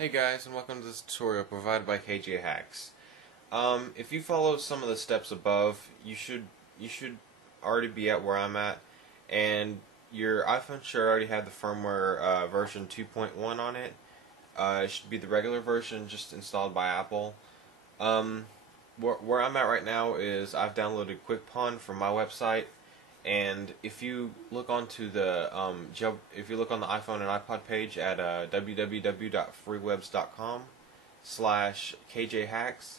Hey guys, and welcome to this tutorial provided by KJ Hacks. If you follow some of the steps above, you should already be at where I'm at, and your iPhone should already have the firmware version 2.1 on it. It should be the regular version, just installed by Apple. Where I'm at right now is I've downloaded QuickPawn from my website. And if you look onto the if you look on the iPhone and iPod page at www.freewebs.com/kjhacks,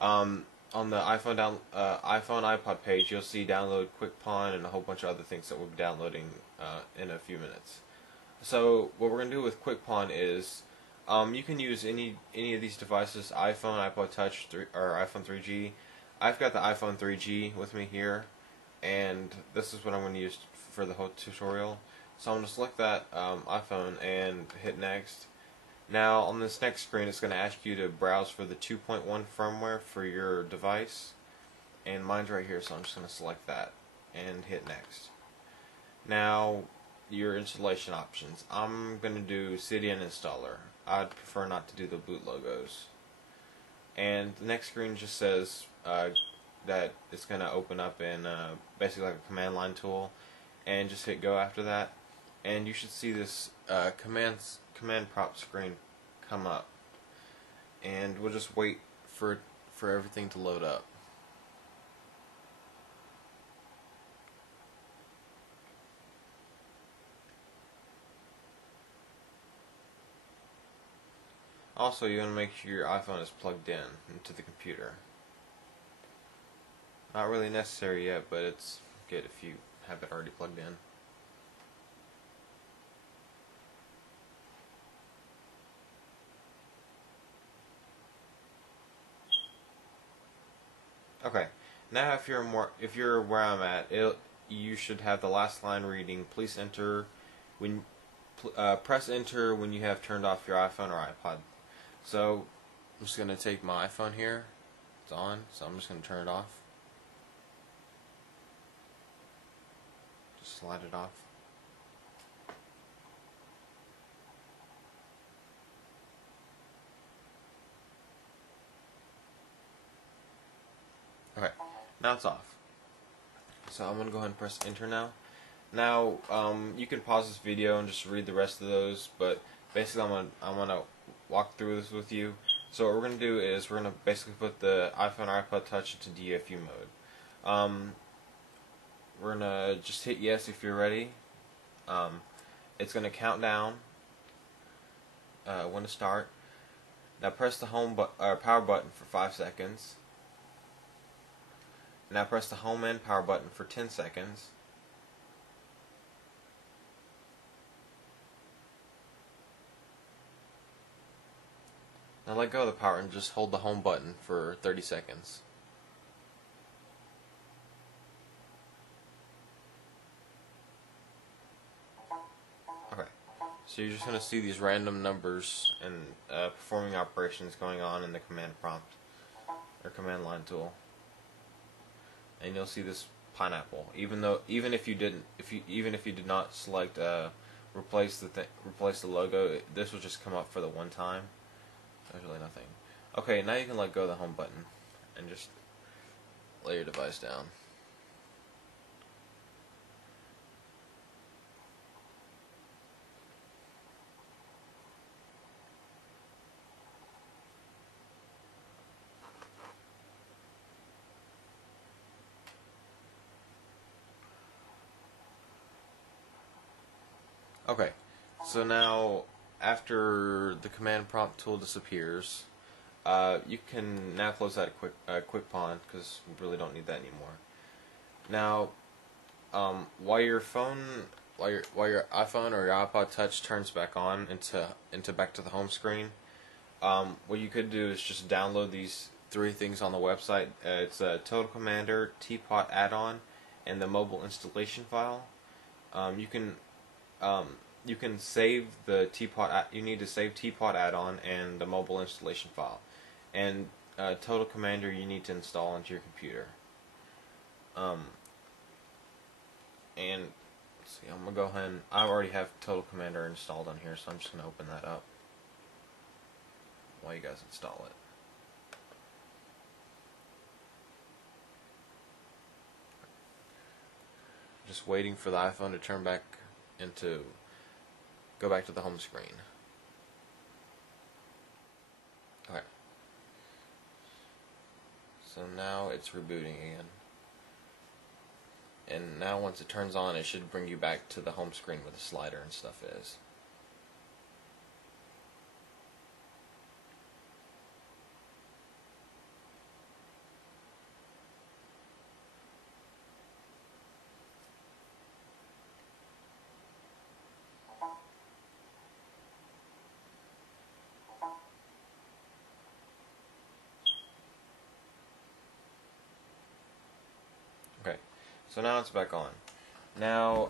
on the iPhone iPod page, you'll see download QuickPawn and a whole bunch of other things that we'll be downloading in a few minutes. So what we're gonna do with QuickPawn is you can use any of these devices: iPhone, iPod Touch, or iPhone 3G. I've got the iPhone 3G with me here, and this is what I'm going to use for the whole tutorial. So I'm going to select that iPhone and hit next. Now on this next screen it's going to ask you to browse for the 2.1 firmware for your device, and mine's right here, so I'm just going to select that and hit next. Now your installation options. I'm going to do Cydia installer. I'd prefer not to do the boot logos. And the next screen just says that it's going to open up in basically like a command line tool, and just hit go after that, and you should see this command prompt screen come up, and we'll just wait for everything to load up. Also, you want to make sure your iPhone is plugged into the computer. Not really necessary yet, but it's good if you have it already plugged in. Okay, now if you're where I'm at, you should have the last line reading. Please enter when press enter when you have turned off your iPhone or iPod. So I'm just gonna take my iPhone here. It's on, so I'm just gonna turn it off. Just slide it off. Okay, now it's off. So I'm gonna go ahead and press enter now. Now you can pause this video and just read the rest of those, but basically I'm gonna walk through this with you. So what we're gonna do is we're gonna basically put the iPhone or iPod Touch into DFU mode. We're gonna just hit yes if you're ready. It's gonna count down when to start. Now press the power button for 5 seconds. Now press the home and power button for 10 seconds. Now let go of the power and just hold the home button for 30 seconds. Okay, so you're just going to see these random numbers and performing operations going on in the command prompt or command line tool. And you'll see this pineapple. Even if you did not select replace the logo, this will just come up for the one time. There's really nothing. Okay, now you can let go of the home button and just lay your device down. Okay, so now after the command prompt tool disappears, you can now close that QuickPawn because we really don't need that anymore. Now, while your iPhone or your iPod Touch turns back on into back to the home screen, what you could do is just download these 3 things on the website. It's a Total Commander, Teapot add-on, and the mobile installation file. You can save the Teapot. You need to save Teapot add-on and the mobile installation file, and Total Commander you need to install onto your computer. And let's see, I'm gonna go ahead and I already have Total Commander installed on here, so I'm just gonna open that up. while you guys install it. Just waiting for the iPhone to go back to the home screen. Okay. So now it's rebooting again. And now once it turns on, it should bring you back to the home screen where the slider and stuff is. Okay, so now it's back on. Now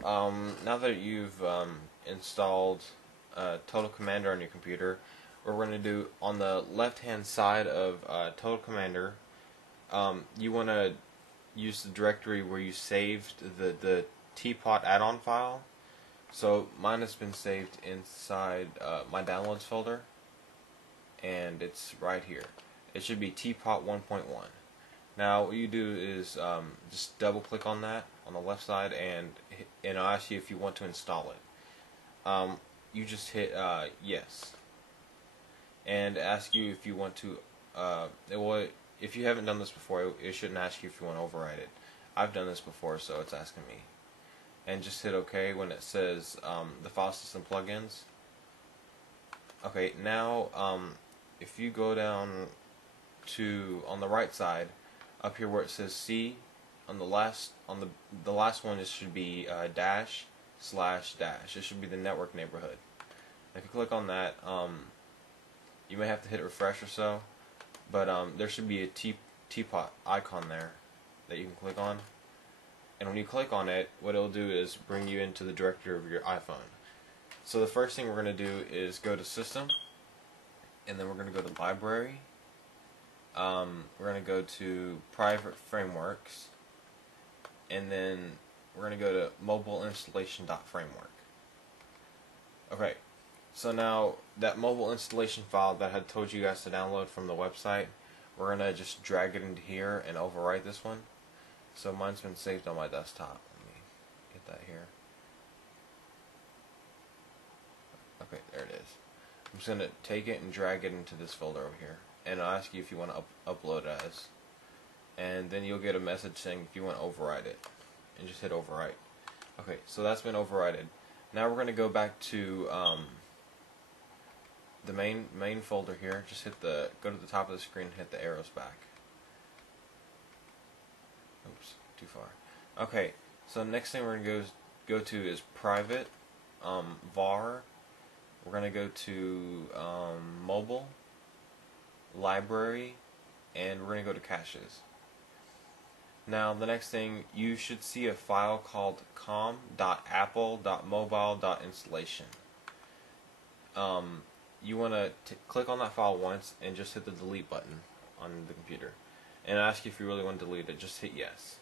that you've installed Total Commander on your computer, what we're going to do on the left-hand side of Total Commander, you want to use the directory where you saved the Teapot add-on file. So mine has been saved inside my downloads folder, and it's right here. It should be Teapot 1.1. Now what you do is just double click on that on the left side, and it'll ask you if you want to install it. You just hit yes, and ask you if you want to. If you haven't done this before, it shouldn't ask you if you want to override it. I've done this before, so it's asking me. And just hit OK when it says the file system plugins. Okay, now if you go down to on the right side, up here where it says C, on the last one, it should be dash / dash. It should be the network neighborhood. If you click on that, you may have to hit refresh or so, but there should be a teapot icon there that you can click on. And when you click on it, what it'll do is bring you into the directory of your iPhone. So the first thing we're going to do is go to System, and then we're going to go to Library. We're going to go to Private Frameworks, and then we're going to go to Mobile Installation.framework. Okay, so now that mobile installation file that I had told you guys to download from the website, we're going to just drag it into here and overwrite this one. So mine's been saved on my desktop. Let me get that here. Okay, there it is. I'm just going to take it and drag it into this folder over here. And I'll ask you if you want to upload it as. And then you'll get a message saying if you want to override it. And just hit overwrite. Okay, so that's been overridden. Now we're going to go back to the main folder here. Just go to the top of the screen and hit the arrows back. Oops, too far. Okay, so next thing we're going to go to is private, var. We're going to go to mobile, library, and we're going to go to caches. Now the next thing, you should see a file called com.apple.mobile.installation. You want to click on that file once and just hit the delete button on the computer. And I ask you if you really want to delete it, just hit yes.